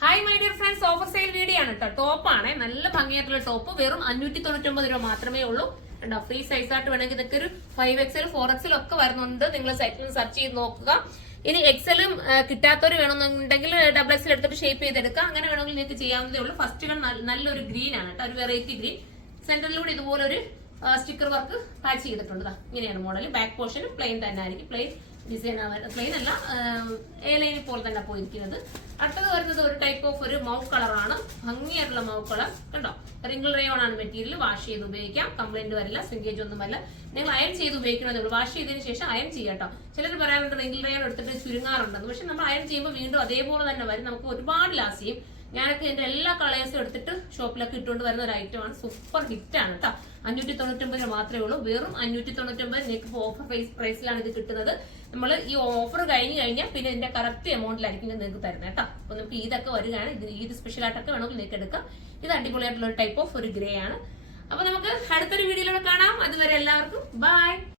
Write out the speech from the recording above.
Hi my dear friends, offer sale video ആണ് കേട്ടോ. ടോപ്പാണ്, നല്ല ഭംഗിയായിട്ടുള്ള ടോപ്പ്. വെറും 599 രൂപ മാത്രമേ ഉള്ളൂ. കണ്ടോ, ഫ്രീ സൈസ് ആയിട്ട് വേണമെങ്കിൽ ഇതൊക്കെ ഒരു 5XL 4XL ഒക്കെ വരുന്നുണ്ട്. നിങ്ങൾ സൈറ്റിൽ സെർച്ച് ചെയ്ത് നോക്കുക. ഇനി എക്സലും കിട്ടാത്തവർ വേണമെന്നുണ്ടെങ്കിൽ XXL എടുത്തിട്ട് ഷേപ്പ് ചെയ്തെടുക്കുക. അങ്ങനെ വേണമെങ്കിൽ നിങ്ങൾക്ക് ചെയ്യാവുന്നതേ ഉള്ളൂ. ഫസ്റ്റ് വൺ നല്ലൊരു ഗ്രീൻ ആണ് കേട്ടോ, ഒരു വെറൈറ്റി ഗ്രീൻ. സെന്ററിലൂടെ ഇതുപോലെ ഒരു സ്റ്റിക്കർ വർക്ക് പാച്ച് ചെയ്തിട്ടുണ്ട്. ഇങ്ങനെയാണ് മോഡൽ. ബാക്ക് പോർഷൻ പ്ലെയിൻ തന്നെ ആയിരിക്കും. പ്ലെയിൻ ഡിസൈൻ പ്ലെയിൻ അല്ല, എ ലൈനിൽ പോലെ തന്നെ പോയിരിക്കുന്നത്. അടുത്തത് വരുന്നത് ഒരു ടൈപ്പ് ഓഫ് ഒരു മൗ കളറാണ്. ഭംഗിയായിട്ടുള്ള മൗ കളർ. കണ്ടോ, റിംഗിൾ റയോൺ ആണ് മെറ്റീരിയൽ. വാഷ് ചെയ്ത് ഉപയോഗിക്കാം, കംപ്ലൈന്റ് വരില്ല, സിങ്കേജ് ഒന്നും വരില്ല. നിങ്ങൾ അയൺ ചെയ്ത് ഉപയോഗിക്കുന്നതേ ഉള്ളൂ. വാഷ് ചെയ്തതിന് ശേഷം അയൺ ചെയ്യാം കേട്ടോ. ചിലർ പറയാറുണ്ട് റിംഗിൾ റയോൺ എടുത്തിട്ട് ചുരുങ്ങാറുണ്ടെന്ന്. പക്ഷെ നമ്മൾ അയൺ ചെയ്യുമ്പോൾ വീണ്ടും അതേപോലെ തന്നെ വരും. നമുക്ക് ഒരുപാട് ലാസ്റ്റ് ചെയ്യും. ഞാനൊക്കെ എന്റെ എല്ലാ കളേഴ്സും എടുത്തിട്ട് ഷോപ്പിലൊക്കെ ഇട്ടുകൊണ്ട് വരുന്ന ഒരു ഐറ്റമാണ്. സൂപ്പർ ഹിറ്റ് ആണ് കേട്ടോ. 599 മാത്രമേ ഉള്ളൂ. വെറും 599 നിങ്ങൾക്ക് ഓഫർ പ്രൈസിലാണ് ഇത് കിട്ടുന്നത്. നമ്മൾ ഈ ഓഫർ കഴിഞ്ഞാൽ പിന്നെ ഇതിന്റെ കറക്റ്റ് എമൗണ്ടിലായിരിക്കും നിങ്ങൾക്ക് തരുന്നത് കേട്ടോ. അപ്പൊ നമുക്ക് ഇതൊക്കെ വരികയാണ്. ഇത് സ്പെഷ്യൽ ആയിട്ടൊക്കെ വേണമെങ്കിൽ നിങ്ങൾക്ക് എടുക്കാം. ഇത് അടിപൊളിയായിട്ടുള്ള ഒരു ടൈപ്പ് ഓഫ് ഒരു ഗ്രേ ആണ്. അപ്പൊ നമുക്ക് അടുത്തൊരു വീഡിയോയിലൂടെ കാണാം. അതുവരെ എല്ലാവർക്കും ബൈ.